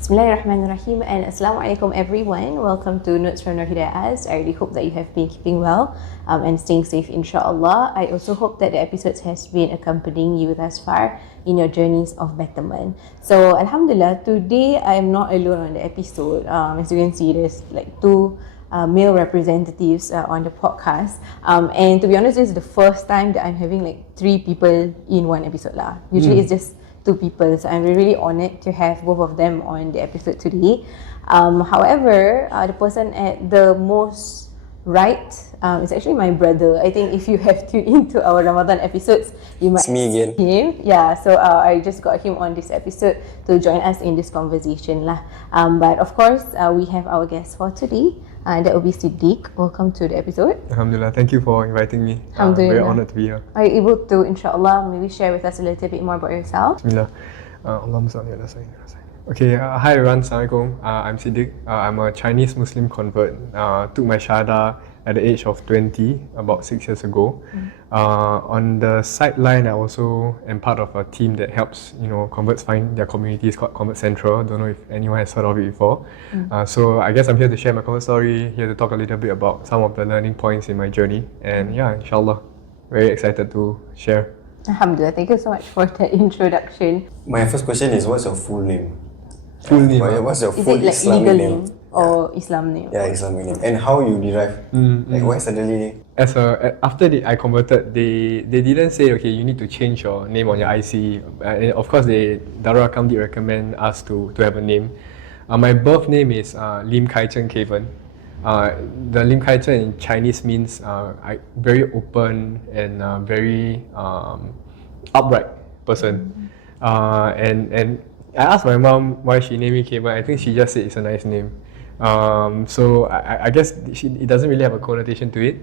Bismillahirrahmanirrahim and Assalamualaikum everyone. Welcome to Notes from Nur Hidayahs. I really hope that you have been keeping well and staying safe insyaAllah. I also hope that the episodes has been accompanying you thus far in your journeys of betterment. So Alhamdulillah, today I am not alone on the episode. As you can see, there's like two male representatives on the podcast. And to be honest, this is the first time that I'm having like 3 people in one episode lah. Usually it's just 2 people, so I'm really honoured to have both of them on the episode today. However, the person at the most right is actually my brother. I think if you have tuned into our Ramadan episodes, you might see him. Yeah, so I just got him on this episode to join us in this conversation lah. But of course, we have our guest for today. That will be Siddique. Welcome to the episode. Alhamdulillah, thank you for inviting me. Very honoured to be here. Are you able to, insyaAllah, maybe share with us a little bit more about yourself? Bismillah. Allahumma salli ala sayyidina. Okay, hi everyone, Assalamualaikum. I'm Siddique. I'm a Chinese Muslim convert. Took my Shahada at the age of 20, about 6 years ago. On the sideline, I also am part of a team that helps, converts find their communities called Convert Central. Don't know if anyone has heard of it before. So I guess I'm here to share my convert story, here to talk a little bit about some of the learning points in my journey. And yeah, insyaAllah, very excited to share. Alhamdulillah, thank you so much for that introduction. My first question is, what's your full name? Full name? What's your Is full it like Islamic legal name? name or Islam name? Yeah, Islamic name. And how you derive? Like why suddenly? After I converted, they didn't say, okay, you need to change your name on your IC. Of course, Darul Akam did recommend us to have a name. My birth name is Lim Kai Chen Kaven. The Lim Kai Chen in Chinese means very open and very upright person. And I asked my mom why she named me Kaven. I think she just said it's a nice name. So I guess it doesn't really have a connotation to it.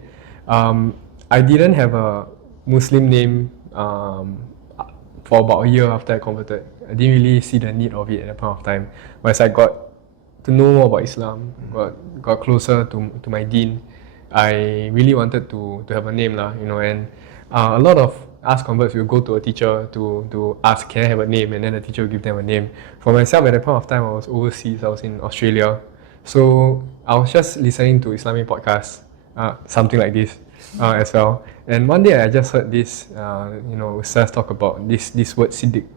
I didn't have a Muslim name for about a year after I converted. I didn't really see the need of it at that point of time. But as I got to know more about Islam, got closer to my deen, I really wanted to have a name lah, and a lot of us converts will go to a teacher to ask, can I have a name? And then the teacher will give them a name. For myself, at that point of time, I was overseas. I was in Australia. So I was just listening to Islamic podcasts, something like this as well. And one day I just heard this, Ustaz talk about this word Siddique.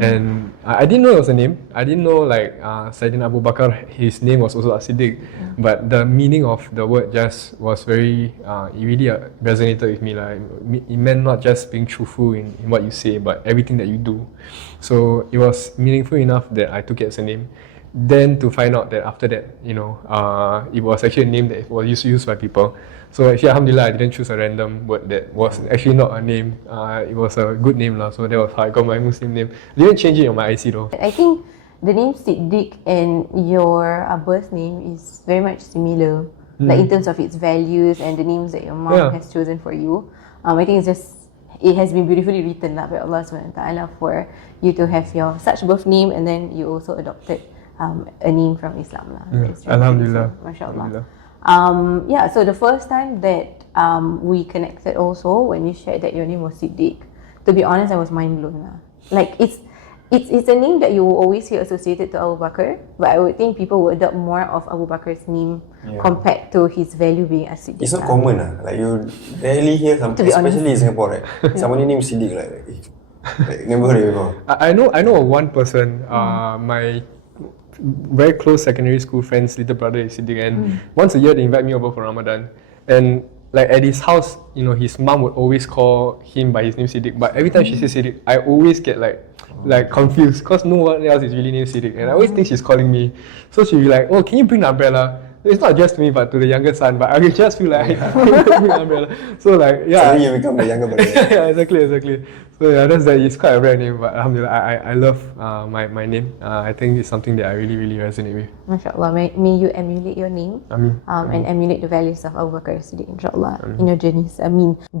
And I didn't know it was a name. I didn't know like Sayyidina Abu Bakr, his name was also Siddiq. But the meaning of the word just was very, it really resonated with me. Like, it meant not just being truthful in what you say, but everything that you do. So it was meaningful enough that I took it as a name. Then to find out that after that, it was actually a name that was used by people. So actually, alhamdulillah, I didn't choose a random word that was actually not a name. It was a good name lah. So that was how I got my Muslim name. I didn't change it on my IC though. I think the name Siddique and your birth name is very much similar, like in terms of its values and the names that your mom has chosen for you. I think it has been beautifully written lah by Allah SWT for you to have your such birth name, and then you also adopted a name from Islam lah. Alhamdulillah. MashaAllah. So the first time that we connected also, when you shared that your name was Siddique, to be honest, I was mind blown lah. Like it's a name that you will always hear associated to Abu Bakr, but I would think people would adopt more of Abu Bakr's name compared to his value being as Siddique. It's not common lah. Like you rarely hear something, especially in Singapore, right? Somebody named Siddique, like never heard it before. I know of one person, my very close secondary school friend's little brother is Siddiq, and once a year they invite me over for Ramadan, and like at his house, his mom would always call him by his name Siddiq, but every time she says Siddiq, I always get like confused because no one else is really named Siddiq, and I always think she's calling me. So she'll be like, oh, can you bring the umbrella? It's not just to me but to the younger son, but I just feel like I bring the umbrella. So like suddenly you become the younger brother. Yeah, exactly. So yeah, it's quite a rare name, but alhamdulillah, I love my name. I think it's something that I really resonate with. MashaAllah, may you emulate your name and emulate the values of Abu Bakr Siddiq, insyaAllah, in your journeys.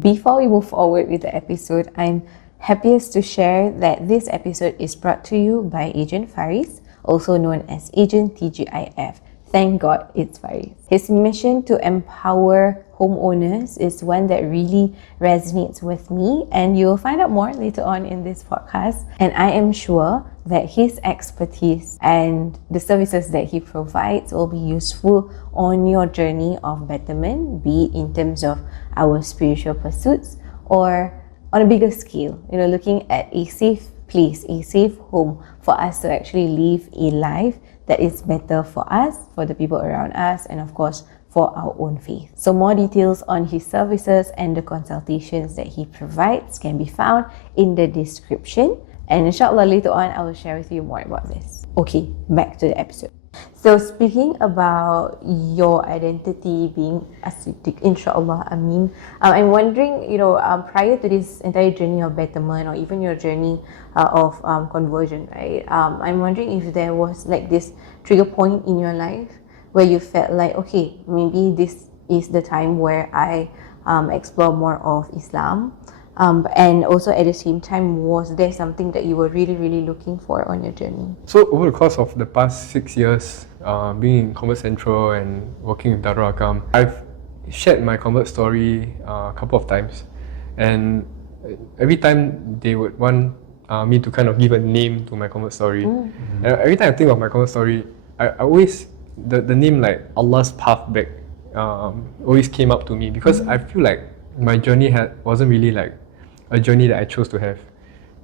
Before we move forward with the episode, I'm happiest to share that this episode is brought to you by Agent Faris, also known as Agent TGIF. Thank God it's Faris. His mission to empower homeowners is one that really resonates with me, and you'll find out more later on in this podcast. And I am sure that his expertise and the services that he provides will be useful on your journey of betterment, be it in terms of our spiritual pursuits or on a bigger scale, looking at a safe place, a safe home for us to actually live a life that is better for us, for the people around us, and of course, for our own faith. So more details on his services and the consultations that he provides can be found in the description. And insyaAllah later on, I will share with you more about this. Okay, back to the episode. So speaking about your identity being a Siddique, insyaAllah, Ameen, I'm wondering, prior to this entire journey of betterment or even your journey of conversion, right? I'm wondering if there was like this trigger point in your life where you felt like, okay, maybe this is the time where I explore more of Islam. And also at the same time, was there something that you were really, really looking for on your journey? So over the course of the past 6 years, being in Convert Central and working with Darul Arqam, I've shared my convert story a couple of times. And every time they would want me to kind of give a name to my convert story. And every time I think of my convert story, I always, the name like Allah's Path Back always came up to me, because I feel like my journey wasn't really like a journey that I chose to have.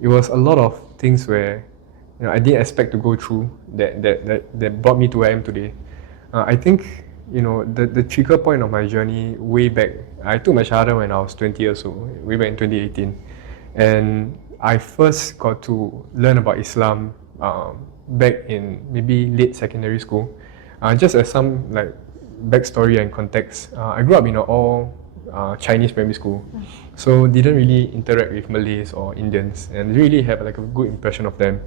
It was a lot of things where I didn't expect to go through that brought me to where I am today. I think the trigger point of my journey way back, I took my Shahada when I was 20 years old, way back in 2018. And I first got to learn about Islam back in maybe late secondary school. Just as some like backstory and context, I grew up in an all Chinese primary school, so didn't really interact with Malays or Indians and really have like a good impression of them.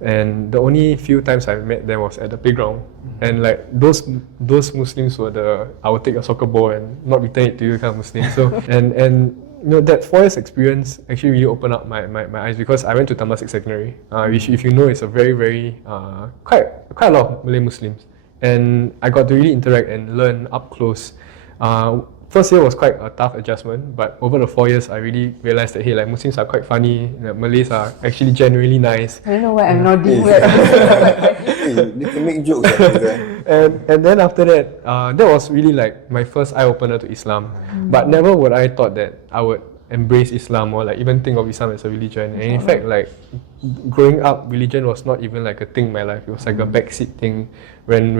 And the only few times I met them was at the playground, and like those Muslims were I would take a soccer ball and not return it to you kind of Muslim. So and that 4 years experience actually really opened up my eyes, because I went to Temasek Secondary, which if you know is a very quite a lot of Malay Muslims, and I got to really interact and learn up close. First year was quite a tough adjustment, but over the 4 years, I really realized that, hey, like Muslims are quite funny, Malays are actually genuinely nice. I don't know why I'm nodding. They can make jokes. And then after that, that was really like my first eye-opener to Islam. But never would I thought that I would embrace Islam or like even think of Islam as a religion. And in fact, like growing up, religion was not even like a thing in my life. It was like a backseat thing. When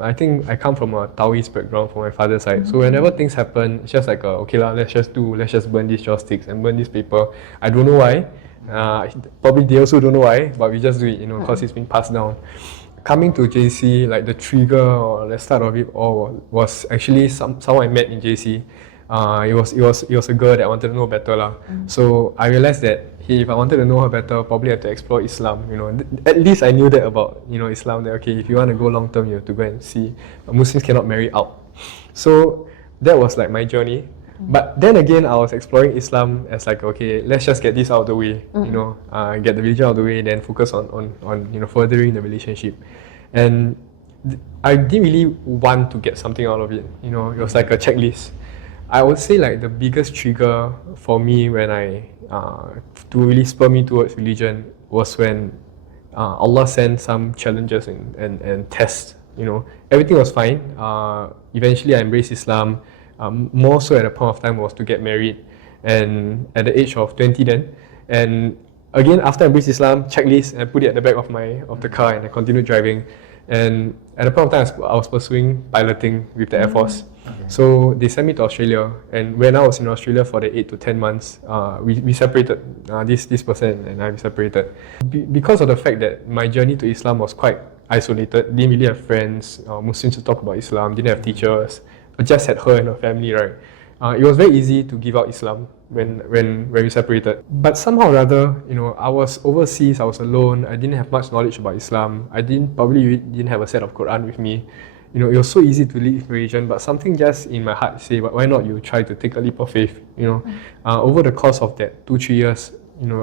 I think I come from a Taoist background from my father's side, so whenever things happen, it's just like okay lah, let's just burn these joss sticks and burn this paper. I don't know why. Probably they also don't know why, but we just do it, because it's been passed down. Coming to JC, like the trigger or the start of it all was actually someone I met in JC. It was a girl that I wanted to know better lah. So I realized that if I wanted to know her better, probably have to explore Islam. At least I knew that about Islam. That okay, if you want to go long term, you have to go and see. Muslims cannot marry out. So that was like my journey. But then again, I was exploring Islam as like, okay, let's just get this out of the way. Get the religion out of the way, then focus on furthering the relationship. And I didn't really want to get something out of it. It was like a checklist. I would say like the biggest trigger for me when to really spur me towards religion was when Allah sent some challenges and tests. Everything was fine. Eventually I embraced Islam. More so at a point of time was to get married, and at the age of 20 then. And again, after I embraced Islam, checklist, and put it at the back of the car, and I continued driving. And at a point of time, I was pursuing piloting with the Air Force. Okay. So they sent me to Australia, and when I was in Australia for the 8 to 10 months, we separated. This person and I separated because of the fact that my journey to Islam was quite isolated. Didn't really have friends, Muslims to talk about Islam. Didn't have teachers. I just had her and her family, right? It was very easy to give out Islam when we separated. But somehow or other, I was overseas, I was alone, I didn't have much knowledge about Islam. I probably didn't have a set of Quran with me. It was so easy to leave religion, but something just in my heart say, why not you try to take a leap of faith? Over the course of that 2-3 years,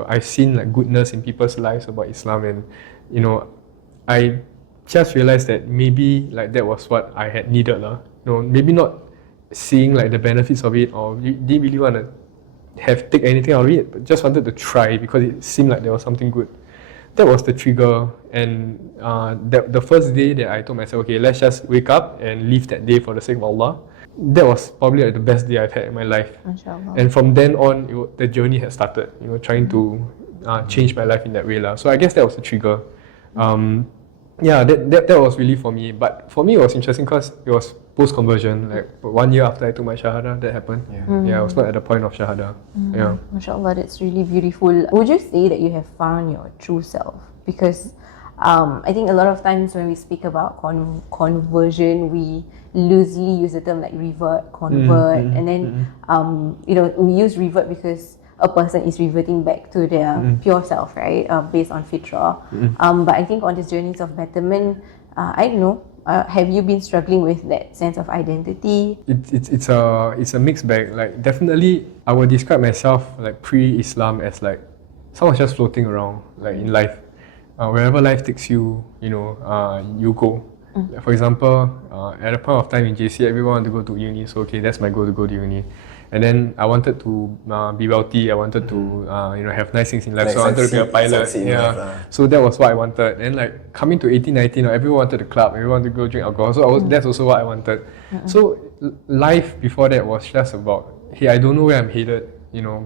I've seen like goodness in people's lives about Islam, and I just realized that maybe like that was what I had needed lah. Maybe not seeing like the benefits of it, or didn't really want to take anything out of it, but just wanted to try because it seemed like there was something good. that was the trigger. And the first day that I told myself, okay, let's just wake up and live that day for the sake of Allah, that was probably like the best day I've had in my life. Inshallah. And from then on, the journey had started, trying to change my life in that way. So I guess that was the trigger. Yeah, that was really for me. But for me, it was interesting because it was post-conversion. Like 1 year after I took my Shahada, that happened. Yeah, I was not at the point of Shahada. Yeah. MashaAllah, that's really beautiful. Would you say that you have found your true self? Because I think a lot of times when we speak about conversion, we loosely use the term like revert, convert, and then we use revert because a person is reverting back to their pure self, right? Based on fitrah. But I think on these journeys of betterment, I don't know, have you been struggling with that sense of identity? It's a mixed bag. Like definitely, I would describe myself like pre-Islam as like someone just floating around, like in life. Wherever life takes you, you go. For example, at a point of time in JC, everyone wanted to go to uni, so okay, that's my goal to go to uni. And then I wanted to be wealthy. I wanted to have nice things in life. Like so I wanted to be a pilot. Yeah. So that was what I wanted. And like coming to 18, 19, everyone wanted to club. Everyone wanted to go drink alcohol. So that's also what I wanted. So life before that was just about, hey, I don't know where I'm headed,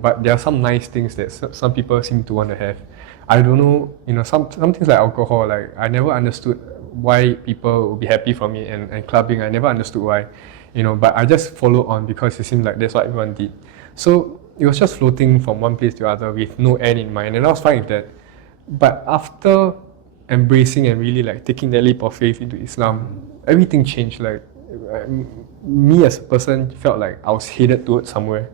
but there are some nice things that some people seem to want to have. I don't know, some things like alcohol. Like I never understood why people would be happy from it, and clubbing. I never understood why. But I just followed on because it seemed like that's what everyone did. So it was just floating from one place to the other with no end in mind, and I was fine with that. But after embracing and really like taking that leap of faith into Islam, everything changed. Like me as a person felt like I was headed towards somewhere,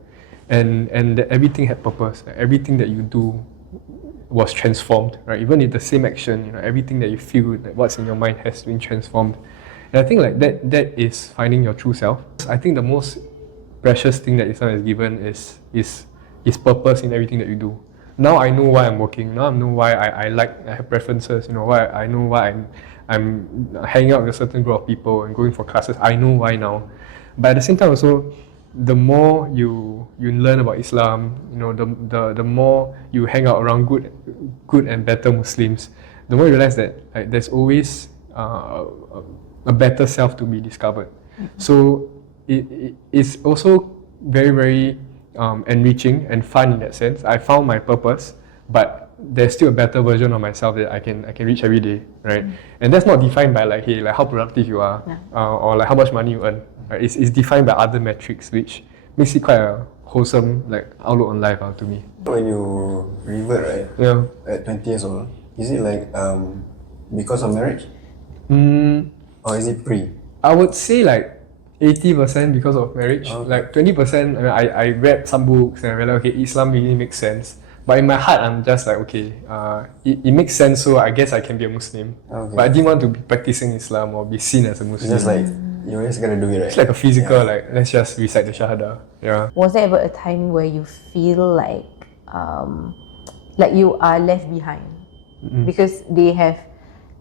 and that everything had purpose. Like, everything that you do was transformed, right? Even in the same action, everything that you feel, that what's in your mind has been transformed. And I think like that is finding your true self. I think the most precious thing that Islam has given is purpose in everything that you do. Now I know why I'm working. Now I know why I have preferences. Why I know why I'm hanging out with a certain group of people and going for classes. I know why now. But at the same time also, the more you learn about Islam, the more you hang out around good and better Muslims, the more you realize that like, there's always a better self to be discovered. So it's also very, very enriching and fun in that sense. I found my purpose, but there's still a better version of myself that I can reach every day, right? And that's not defined by like, hey, like how productive you are, or like how much money you earn. Right? It's defined by other metrics, which makes it quite a wholesome like outlook on life to me. When you revert, right? Yeah. At 20 years old, is it like because of marriage? Or is it pre? I would say like 80% because of marriage. Okay. Like 20%, I read some books and I realized, okay, Islam really makes sense. But in my heart, I'm just like, okay, it makes sense, so I guess I can be a Muslim. Okay. But I didn't want to be practicing Islam or be seen as a Muslim. It's just like, you're just gonna do it, right? It's like a physical, like, let's just recite the Shahada. Yeah. Was there ever a time where you feel like you are left behind? Because they have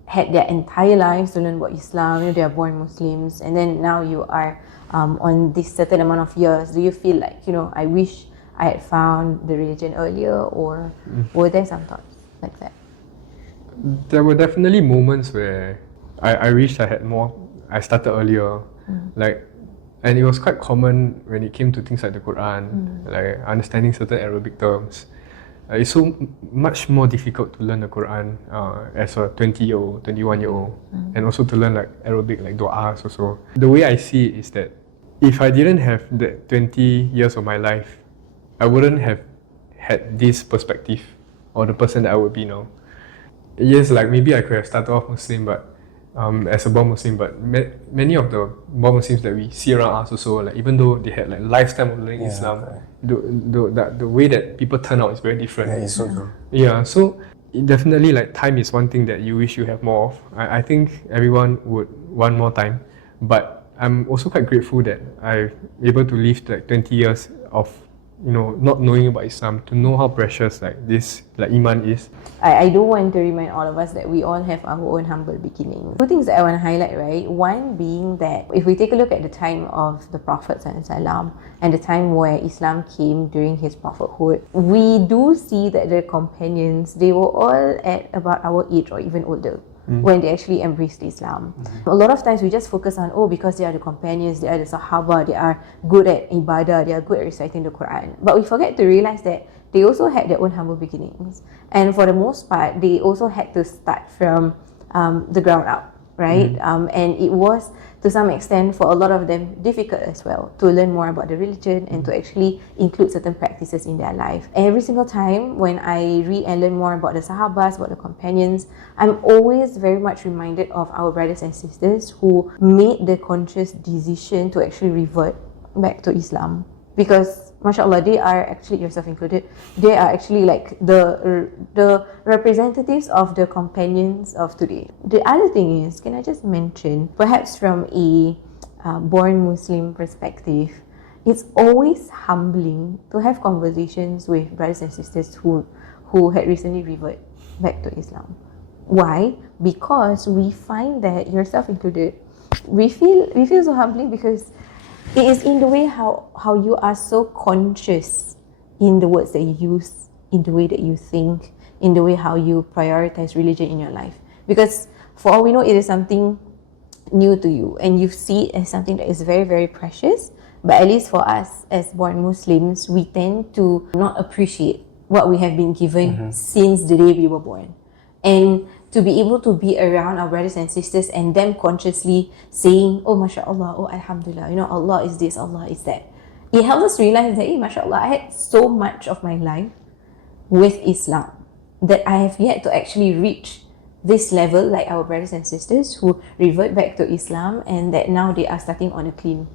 had their entire lives to learn about Islam, they are born Muslims, and then now you are on this certain amount of years. Do you feel like, I wish I had found the religion earlier, or were there some thoughts like that? There were definitely moments where I wished I had more. I started earlier, and it was quite common when it came to things like the Quran, like understanding certain Arabic terms. It's so much more difficult to learn the Quran as a 20-year-old, 21-year-old, and also to learn like Arabic, like du'as also. The way I see it is that if I didn't have the 20 years of my life, I wouldn't have had this perspective or the person that I would be now. Yes, like maybe I could have started off Muslim, but as a born Muslim, but many of the born Muslims that we see around us also, like even though they had like lifetime of learning Islam, the way that people turn out is very different. Yeah, it's so true. Yeah, so definitely like time is one thing that you wish you have more of. I think everyone would want more time, but I'm also quite grateful that I'm able to live like 20 years of not knowing about Islam, to know how precious like Iman is. I do want to remind all of us that we all have our own humble beginnings. Two things that I want to highlight, right? One being that if we take a look at the time of the Prophet ﷺ and the time where Islam came during his prophethood, we do see that the companions, they were all at about our age or even older when they actually embraced Islam. A lot of times we just focus on, because they are the companions, they are the Sahaba, they are good at ibadah, they are good at reciting the Quran. But we forget to realize that they also had their own humble beginnings. And for the most part, they also had to start from the ground up, right? And it was, to some extent, for a lot of them, difficult as well to learn more about the religion and to actually include certain practices in their life. Every single time when I read and learn more about the Sahabas, about the companions, I'm always very much reminded of our brothers and sisters who made the conscious decision to actually revert back to Islam. Because, mashallah, they are actually, yourself included, they are actually like the representatives of the companions of today. The other thing is, can I just mention, perhaps from a born Muslim perspective, it's always humbling to have conversations with brothers and sisters who had recently reverted back to Islam. Why? Because we find that, yourself included, we feel so humbling because it is in the way how you are so conscious in the words that you use, in the way that you think, in the way how you prioritize religion in your life. Because for all we know, it is something new to you and you see it as something that is very, very precious. But at least for us as born Muslims, we tend to not appreciate what we have been given since the day we were born. And to be able to be around our brothers and sisters and them consciously saying, oh, mashallah, oh, alhamdulillah, Allah is this, Allah is that. It helps us realize that, mashallah, I had so much of my life with Islam that I have yet to actually reach this level, like our brothers and sisters who revert back to Islam and that now they are starting on a clean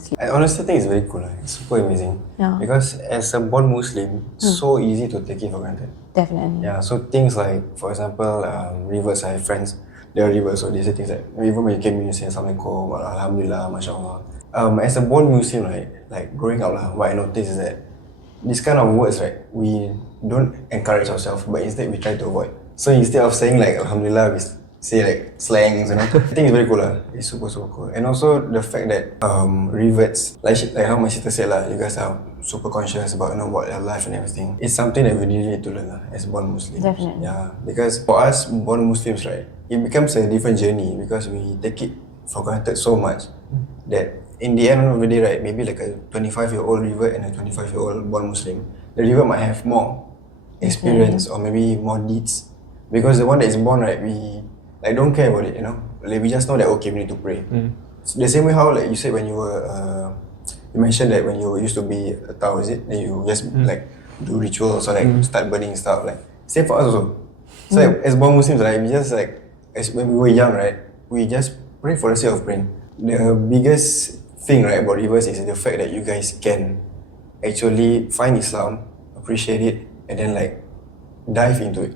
slate. I honestly think it's very cool. It's super amazing. Yeah. Because as a born Muslim, so easy to take it for granted. Definitely. Yeah, so things like, for example, reverts, I have friends, they are reverts, so they say things like, even when you came in, you say, Assalamualaikum, Alhamdulillah, MashaAllah. As a born Muslim, right, like growing up, what I noticed is that these kind of words, right, we don't encourage ourselves, but instead we try to avoid. So instead of saying like Alhamdulillah, we say like slangs, I think it's very cool. It's super, super cool. And also the fact that reverts, like how my sister said, you guys are super conscious about about your life and everything. It's something that we really need to learn as born Muslims. Definitely. Yeah, because for us born Muslims, right, it becomes a different journey because we take it for granted so much that in the end of the day, right, maybe like a 25-year-old revert and a 25-year-old born Muslim, the revert might have more experience or maybe more deeds. Because the one that is born, right, we don't care about it, Like we just know that okay, we need to pray. So the same way how like you said when you were, you mentioned that when you used to be a Tao, is it? Then you just like do rituals or like start burning stuff. Like same for us also. So like, as born Muslims, like we just like when we were young, right, we just pray for the sake of praying. The biggest thing, right, about reverse is the fact that you guys can actually find Islam, appreciate it, and then like dive into it,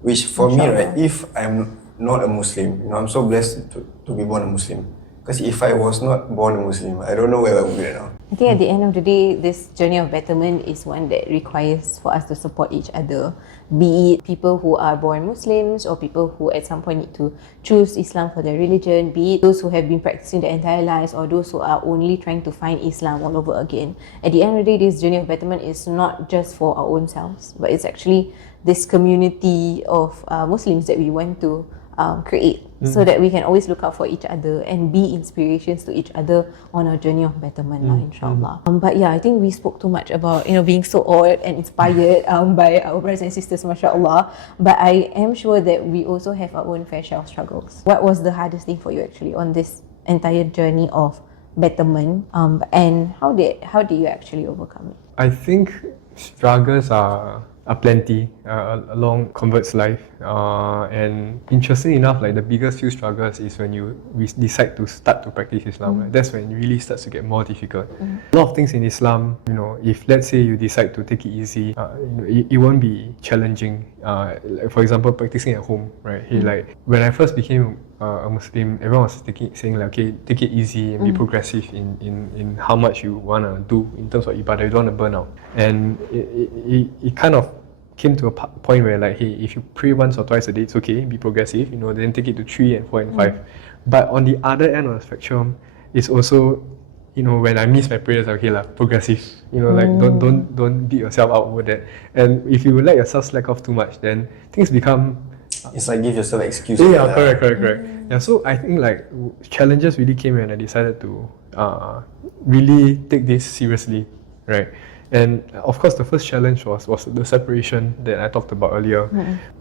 Which for me, right, if I'm not a Muslim, I'm so blessed to be born a Muslim. Because if I was not born a Muslim, I don't know where I would be right now. I think at the end of the day, this journey of betterment is one that requires for us to support each other. Be it people who are born Muslims or people who at some point need to choose Islam for their religion, be it those who have been practicing their entire lives or those who are only trying to find Islam all over again. At the end of the day, this journey of betterment is not just for our own selves, but it's actually this community of Muslims that we want to create so that we can always look out for each other and be inspirations to each other on our journey of betterment, insyaAllah. But yeah, I think we spoke too much about being so awed and inspired by our brothers and sisters, masyaAllah. But I am sure that we also have our own fair share of struggles. What was the hardest thing for you actually on this entire journey of betterment, and how did you actually overcome it? I think struggles are plenty along convert's life, and interestingly enough, like the biggest few struggles is when we decide to start to practice Islam. Right? That's when it really starts to get more difficult. A lot of things in Islam, if let's say you decide to take it easy, it won't be challenging. Like for example, practicing at home, right? Like when I first became a Muslim, everyone was saying like, okay, take it easy and be progressive in how much you want to do in terms of ibadah. You don't want to burn out. And it kind of came to a point where like, hey, if you pray once or twice a day, it's okay, be progressive, then take it to 3 and 4 and 5. But on the other end of the spectrum, it's also, when I miss my prayers, okay lah, progressive. Like don't beat yourself out over that. And if you let yourself slack off too much, then things become. It's like give yourself excuse. Yeah, correct. Yeah, so I think like challenges really came when I decided to really take this seriously, right? And of course, the first challenge was the separation that I talked about earlier.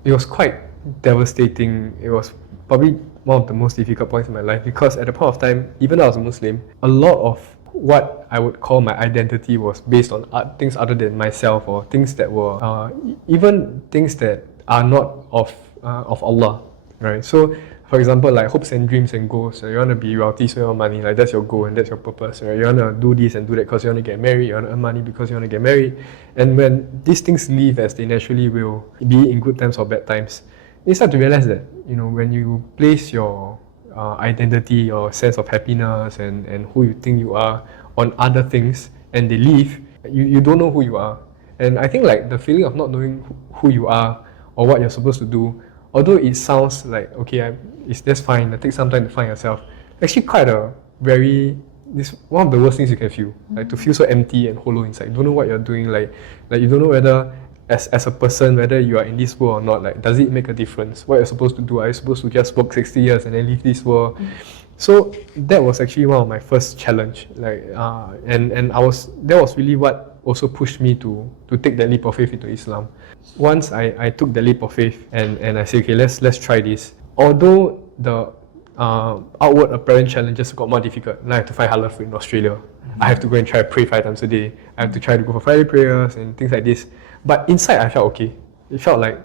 It was quite devastating. It was probably one of the most difficult points in my life because at the point of time, even though I was a Muslim, a lot of what I would call my identity was based on things other than myself, or things that were even things that are not of Allah, right? So, for example, like hopes and dreams and goals. You want to be wealthy, so you want money. Like that's your goal and that's your purpose, right? You want to do this and do that because you want to get married. You want to earn money because you want to get married. And when these things leave, as they naturally will, be in good times or bad times, you start to realize that when you place your identity or sense of happiness and who you think you are on other things and they leave, you don't know who you are. And I think like the feeling of not knowing who you are or what you're supposed to do, although it sounds like okay, that's fine, it takes some time to find yourself, actually quite this one of the worst things you can feel, like to feel so empty and hollow inside. You don't know what you're doing, like you don't know whether as a person, whether you are in this world or not, like does it make a difference? What you're supposed to do? Are you supposed to just work 60 years and then leave this world? So that was actually one of my first challenge, and that was really what also pushed me to take that leap of faith into Islam. Once I took the leap of faith and I said, okay, let's try this. Although the outward apparent challenges got more difficult. Now I have to find halal food in Australia. I have to go and try to pray 5 times a day. I have to try to go for Friday prayers and things like this. But inside I felt okay. It felt like,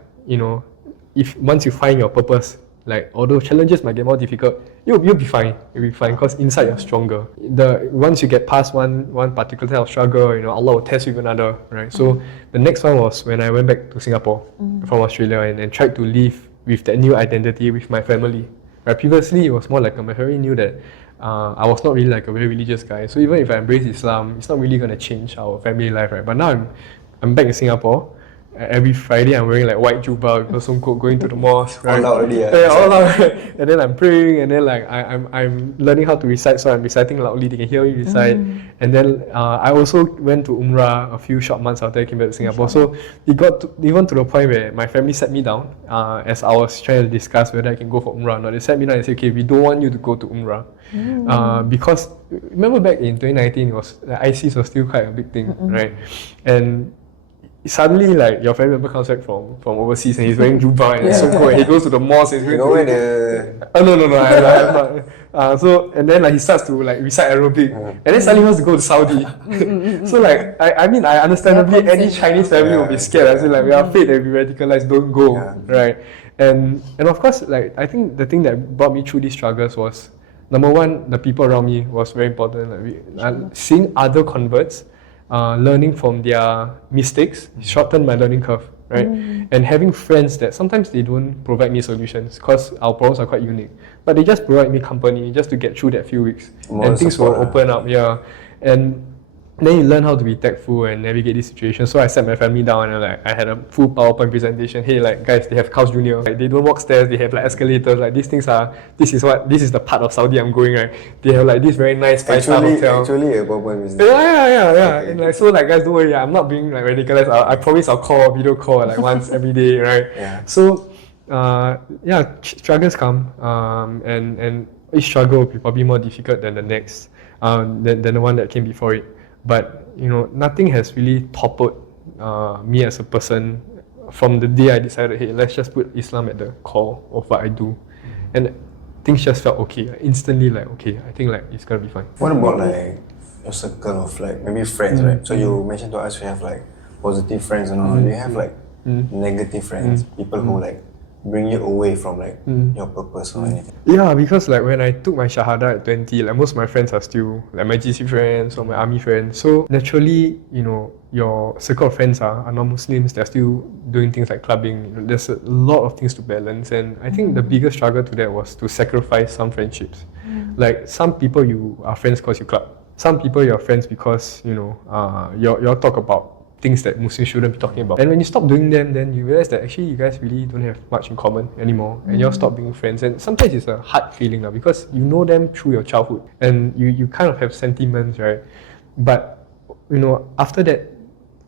if once you find your purpose, like although challenges might get more difficult, you'll be fine. You'll be fine because inside you're stronger. Once you get past one particular type of struggle, Allah will test you with another, right? So the next one was when I went back to Singapore from Australia and tried to live with that new identity with my family. Right? Previously, it was more like my family knew that I was not really like a very religious guy. So even if I embrace Islam, it's not really going to change our family life, right? But now I'm back in Singapore. Every Friday I'm wearing like white jubah, songkok, going to the mosque. Right? All out already. Yeah, all out. And then I'm praying, and then like I'm learning how to recite, so I'm reciting loudly. They can hear me recite. And then I also went to Umrah a few short months after I came back to Singapore. So it got even to the point where my family sat me down as I was trying to discuss whether I can go for Umrah or not. They sat me down and said, okay, we don't want you to go to Umrah. Because remember back in 2019, ISIS was still quite a big thing, right? And suddenly, like your family member comes back from overseas and he's wearing jubah and so cool, and he goes to the mosque and he's where the... no, I'm not. So and then like he starts to like recite Arabic, and then suddenly he wants to go to Saudi. So like I mean I understandably any Chinese family will be scared. I say like we are afraid that we radicalized, don't go, right? And of course, like I think the thing that brought me through these struggles was, number one, the people around me was very important. Like seeing other converts. Learning from their mistakes shortened my learning curve, right? And having friends that sometimes they don't provide me solutions because our problems are quite unique, but they just provide me company just to get through that few weeks, and things will open up, and then you learn how to be tactful and navigate this situation. So I sat my family down and I had a full PowerPoint presentation. Hey, like guys, they have Carl's Jr. Like they don't walk stairs, they have like escalators. Like these things this is the part of Saudi I'm going, right? They have like this very nice 5-star hotel. Actually a PowerPoint business. Yeah. Okay. And like so, like guys, don't worry. I'm not being like radicalized. I promise I'll video call like once every day, right? Yeah. So, struggles come, and each struggle will be probably more difficult than the next, than the one that came before it. But nothing has really toppled me as a person from the day I decided, hey, let's just put Islam at the core of what I do, and things just felt okay. Instantly, like okay, I think like it's gonna be fine. What about like your circle of like maybe friends, right? So you mentioned to us you have like positive friends and all. Do you have like negative friends, people who like bring you away from like your purpose or anything? Yeah, because like when I took my Shahada at 20, like most of my friends are still like my GC friends or my army friends. So naturally, you know, your circle of friends are non-Muslims. They're still doing things like clubbing. You know, there's a lot of things to balance, and I think the biggest struggle to that was to sacrifice some friendships. Like some people you are friends because you club. Some people you're friends because you know you talk about things that Muslims shouldn't be talking about. And when you stop doing them, then you realize that actually you guys really don't have much in common anymore, and you all stop being friends. And sometimes it's a hard feeling now because you know them through your childhood, and you kind of have sentiments, right? But you know, after that,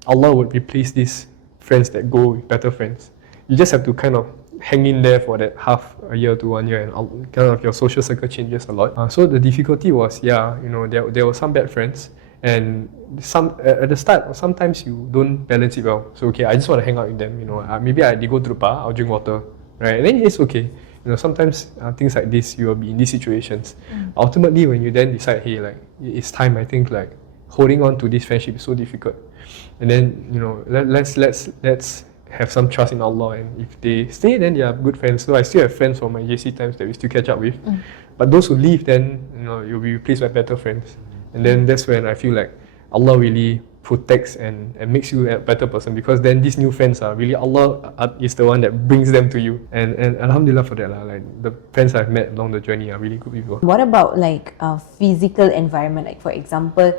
Allah would replace these friends that go with better friends. You just have to kind of hang in there for that half a year to 1 year, and kind of your social circle changes a lot. So the difficulty was, you know, there were some bad friends, and some at the start sometimes you don't balance it well. So okay, I just want to hang out with them, you know, maybe they go to the bar, I'll drink water, right? And then it's okay. You know, sometimes things like this, you will be in these situations. Ultimately, when you then decide, hey, like it's time, I think like holding on to this friendship is so difficult. And then, you know, let's have some trust in Allah, and if they stay, then they are good friends. So I still have friends from my JC times that we still catch up with. But those who leave, then you know, you'll be replaced by better friends. And then that's when I feel like Allah really protects and makes you a better person, because then these new friends are really, Allah is the one that brings them to you. And Alhamdulillah for that, like the friends I've met along the journey are really good people. What about like physical environment? Like for example,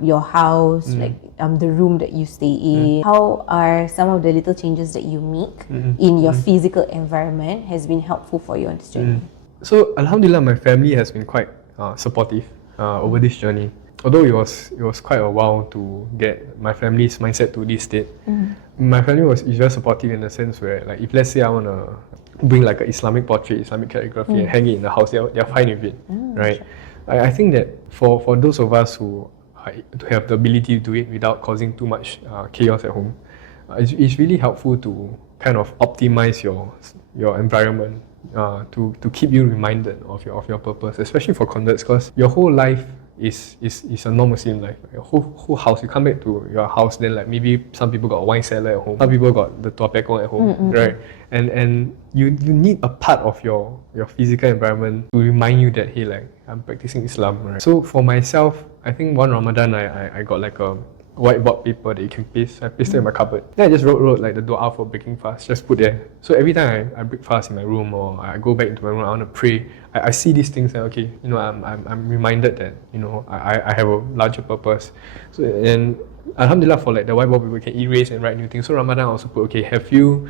your house, like the room that you stay in. How are some of the little changes that you make in your physical environment has been helpful for you on this journey? So Alhamdulillah, my family has been quite supportive over this journey. Although it was quite a while to get my family's mindset to this state. My family is very supportive in the sense where, like, if let's say I want to bring like an Islamic portrait, Islamic calligraphy and hang it in the house, they're fine with it, right? I think that for those of us who have the ability to do it without causing too much chaos at home, it's really helpful to kind of optimize your environment to keep you reminded of your purpose, especially for converts, because your whole life is a non-Muslim life. Your whole house, you come back to your house, then like maybe some people got a wine cellar at home, some people got the tuapeko at home, right? And you need a part of your physical environment to remind you that, hey, like I'm practicing Islam, right? So for myself, I think one Ramadan I got like a whiteboard paper that you can paste. I pasted in my cupboard. Then I just wrote like the dua for breaking fast, just put there. So every time I break fast in my room, or I go back into my room, I want to pray, I see these things and okay, you know, I'm reminded that, you know, I have a larger purpose. So, and Alhamdulillah for like the whiteboard paper, we can erase and write new things. So Ramadan I also put, okay, have you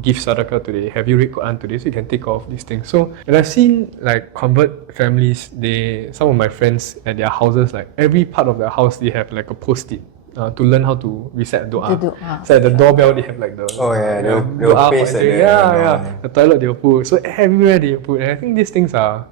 give sadaqah today? Have you read Quran today? So you can take off these things. So, and I've seen like convert families, some of my friends at their houses, like every part of their house they have like a post-it to learn how to recite dua. So at the doorbell they have like the they'll paste it. the toilet they will put. So everywhere they will put. And I think these things are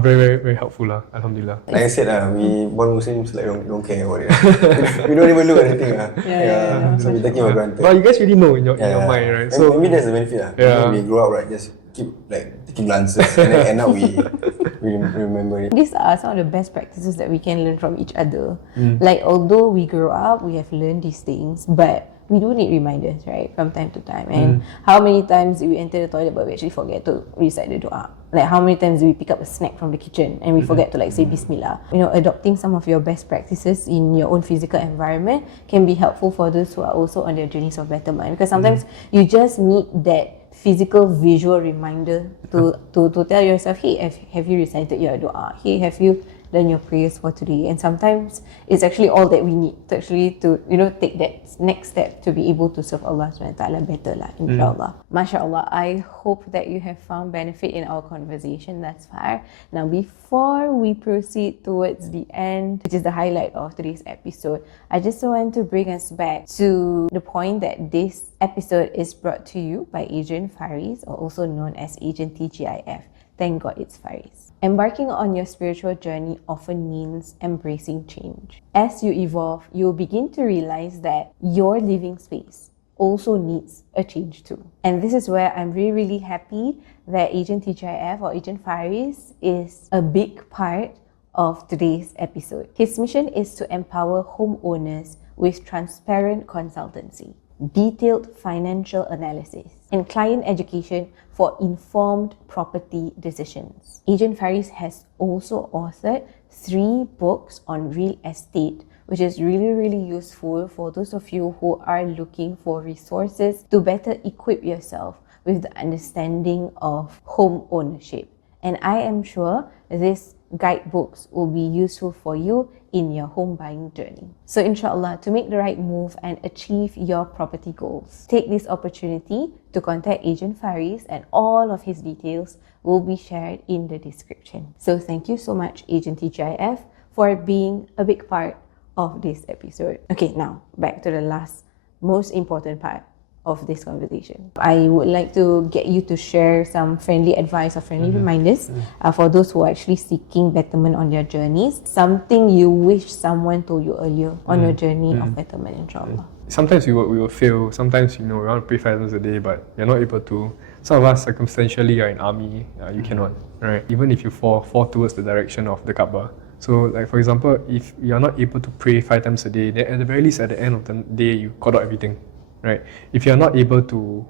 very, very, very helpful, Alhamdulillah. Like I said, we born Muslims like don't care about it. We don't even look at anything. So we take it for granted. But you guys really know in your mind, right? So maybe that's the benefit. When we grow up, right, just keep like taking glances, and then end up we remember it. These are some of the best practices that we can learn from each other. Like, although we grow up, we have learned these things, but we do need reminders, right, from time to time. And how many times do we enter the toilet but we actually forget to recite the dua? Like, how many times do we pick up a snack from the kitchen and we forget to like say Bismillah? You know, adopting some of your best practices in your own physical environment can be helpful for those who are also on their journeys of betterment, because sometimes you just need that physical visual reminder to tell yourself, hey, have you recited your dua? Hey, have you done your prayers for today? And sometimes it's actually all that we need to actually take that next step to be able to serve Allah SWT better insyaAllah. MashaAllah, I hope that you have found benefit in our conversation thus far. Now, before we proceed towards the end, which is the highlight of today's episode, I just want to bring us back to the point that this episode is brought to you by Agent Faris, or also known as Agent TGIF. Thank God it's Faris. Embarking on your spiritual journey often means embracing change. As you evolve, you'll begin to realize that your living space also needs a change too. And this is where I'm really, really happy that Agent TGIF, or Agent Faris, is a big part of today's episode. His mission is to empower homeowners with transparent consultancy. detailed financial analysis, and client education for informed property decisions. Agent Faris has also authored 3 books on real estate, which is really useful for those of you who are looking for resources to better equip yourself with the understanding of home ownership. And I am sure these guidebooks will be useful for you in your home buying journey. So insyaAllah, to make the right move and achieve your property goals, take this opportunity to contact Agent Faris, and all of his details will be shared in the description. So thank you so much, Agent TGIF, for being a big part of this episode. Okay, now back to the last most important part of this conversation. I would like to get you to share some friendly advice or friendly reminders for those who are actually seeking betterment on their journeys. Something you wish someone told you earlier on your journey of betterment, insyaAllah. Sometimes we will fail. Sometimes, we want to pray 5 times a day, but you're not able to. Some of us circumstantially are in army, you cannot, right? Even if you fall towards the direction of the Kaaba. So, like for example, if you're not able to pray 5 times a day, then at the very least, at the end of the day, you got out everything. Right. If you're not able to,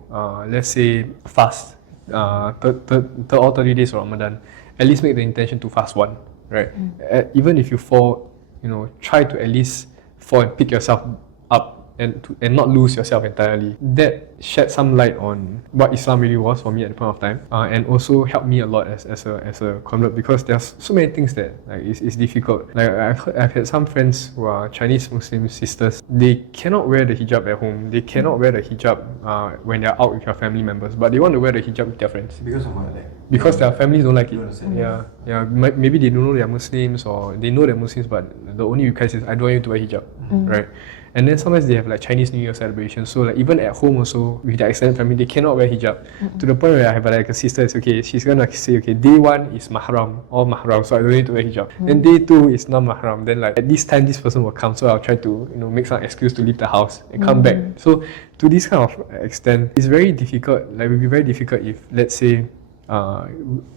let's say, fast 30 days of Ramadan, at least make the intention to fast one. Right. Even if you fall, try to at least fall and pick yourself up and not lose yourself entirely. That shed some light on what Islam really was for me at the point of time, and also helped me a lot as a convert, because there's so many things that it's difficult. Like I've had some friends who are Chinese Muslim sisters. They cannot wear the hijab at home. They cannot wear the hijab when they're out with their family members, but they want to wear the hijab with their friends. Because of what? Because their families don't like it. Yeah. Maybe they don't know they're Muslims, or they know they're Muslims, but the only request is, I don't want you to wear hijab, right? And then sometimes they have like Chinese New Year celebrations. So like even at home also, with their extended family, they cannot wear hijab. To the point where I have like a sister, it's okay, she's gonna say, okay, day 1 is mahram, all mahram, so I don't need to wear hijab. Then day 2 is non-mahram. Then like at this time, this person will come, so I'll try to make some excuse to leave the house and come back. So to this kind of extent, it's very difficult. Like it will be very difficult if, let's say,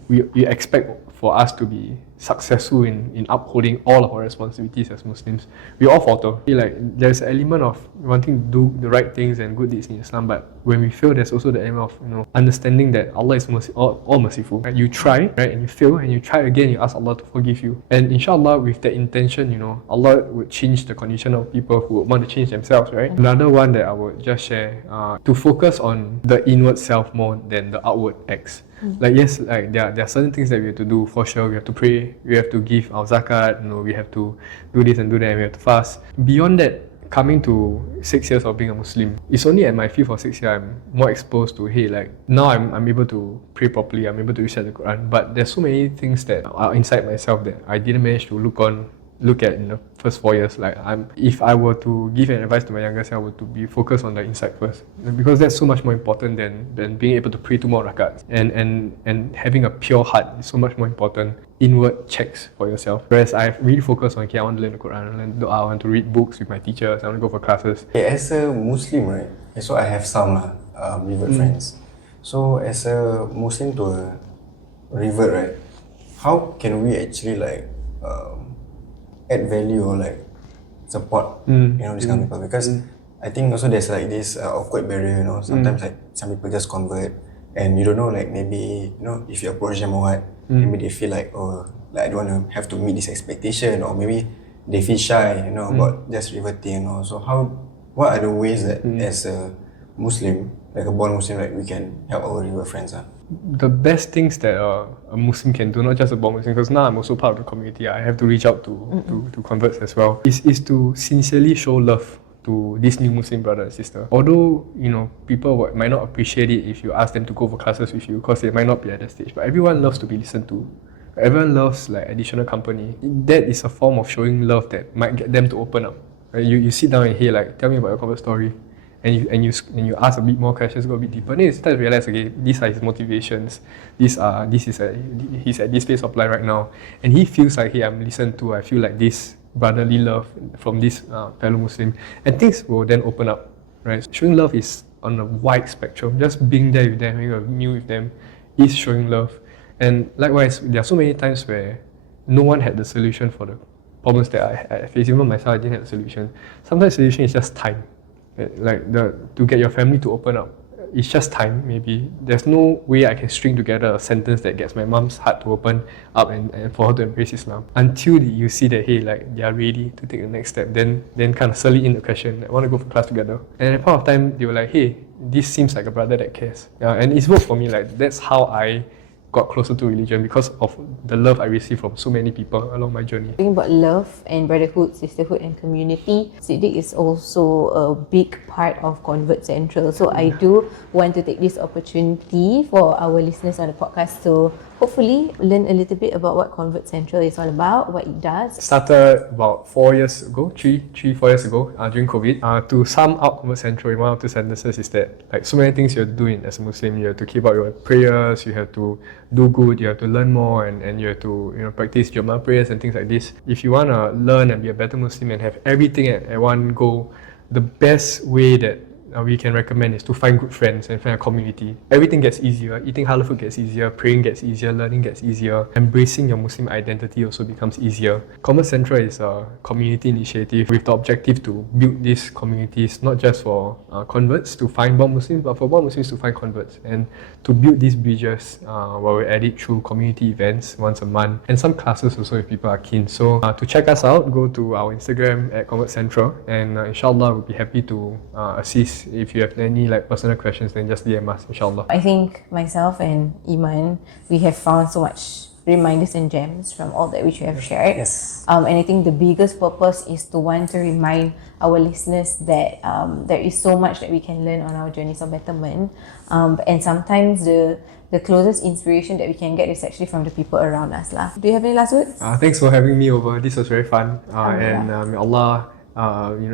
we expect for us to be successful in upholding all of our responsibilities as Muslims. We all falter. Like there's an element of wanting to do the right things and good deeds in Islam, but when we fail, there's also the element of understanding that Allah is all merciful. Right? You try, right, and you fail, and you try again. You ask Allah to forgive you, and insyaAllah, with that intention, Allah would change the condition of people who want to change themselves. Right. Another one that I would just share, to focus on the inward self more than the outward acts. Like yes, like there are certain things that we have to do for sure. We have to pray, we have to give our zakat, we have to do this and do that, and we have to fast. Beyond that, coming to 6 years of being a Muslim, it's only at my 5th or 6th year I'm more exposed to, hey, like now I'm able to pray properly, I'm able to recite the Quran, but there's so many things that are inside myself that I didn't manage to look at in the first 4 years. Like if I were to give an advice to my younger self, I would to be focused on the inside first, because that's so much more important than being able to pray 2 more rakats. And having a pure heart is so much more important. Inward checks for yourself. Whereas I've really focused on, okay, I want to learn the Quran, I want to read books with my teachers, I want to go for classes. As a Muslim, right? So I have some revert friends. So as a Muslim to a revert, right? How can we actually add value or support this kind of people? Because I think also there's this awkward barrier, sometimes like some people just convert and you don't know, like maybe if you approach them or what, maybe they feel like, oh, like I don't want to have to meet this expectation, or maybe they feel shy, about just reverting, So what are the ways that as a Muslim, like a born Muslim, like we can help our revert friends? The best things that a Muslim can do, not just a born Muslim, because now I'm also part of the community, I have to reach out to converts as well, is to sincerely show love to this new Muslim brother and sister. Although, people might not appreciate it if you ask them to go for classes with you, because they might not be at that stage, but everyone loves to be listened to. Everyone loves additional company. That is a form of showing love that might get them to open up. Right? You sit down and hear, tell me about your convert story. And you ask a bit more questions, go a bit deeper, and then you start to realize, okay, these are his motivations. He's at this phase of life right now, and he feels like, hey, I'm listened to. I feel like this brotherly love from this fellow Muslim, and things will then open up, right? Showing love is on a wide spectrum. Just being there with them, having a meal with them, is showing love. And likewise, there are so many times where no one had the solution for the problems that I faced. Even myself, I didn't have a solution. Sometimes the solution is just time. to get your family to open up. It's just time, maybe. There's no way I can string together a sentence that gets my mom's heart to open up and for her to embrace Islam. Until you see that, hey, like, they are ready to take the next step, then kind of slowly in the question, I want to go for class together. And at a point of time, they were like, hey, this seems like a brother that cares. And it's worked for me. Like, that's how I got closer to religion, because of the love I received from so many people along my journey. Talking about love and brotherhood, sisterhood and community, Siddique is also a big part of Convert Central. So I do want to take this opportunity for our listeners on the podcast to hopefully learn a little bit about what Convert Central is all about, what it does. Started about 4 years ago, 4 years ago, during COVID. To sum up Convert Central in one or two sentences is that, like, so many things you have to do as a Muslim. You have to keep up your prayers, you have to do good, you have to learn more, and you have to practice Jummah prayers and things like this. If you want to learn and be a better Muslim and have everything at one go, the best way that we can recommend is to find good friends and find a community. Everything gets easier. Eating halal food gets easier, praying gets easier, learning gets easier. Embracing your Muslim identity also becomes easier. Convert Central is a community initiative with the objective to build these communities, not just for converts to find born Muslims, but for born Muslims to find converts, and to build these bridges while we edit through community events once a month, and some classes also if people are keen. So to check us out, go to our Instagram at Convert Central, and insyaAllah we'll be happy to assist. If you have any personal questions, then just DM us, insyaAllah. I think myself and Iman, we have found so much reminders and gems from all that which you have shared. Yes. And I think the biggest purpose is to want to remind our listeners that there is so much that we can learn on our journeys of betterment. And sometimes the closest inspiration that we can get is actually from the people around us. Do you have any last words? Thanks for having me over. This was very fun. And may Allah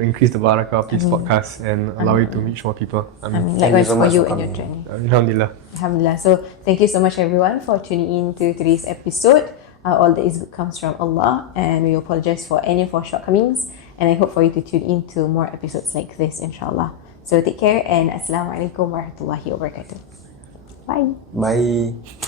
increase the barakah of this podcast and allow you to reach more people. Likewise for you and your journey. Alhamdulillah. Alhamdulillah. So thank you so much everyone for tuning in to today's episode. All that is good comes from Allah, and we apologize for any of our shortcomings, and I hope for you to tune in to more episodes like this, insyaAllah. So take care, and Assalamualaikum warahmatullahi wabarakatuh. Bye. Bye.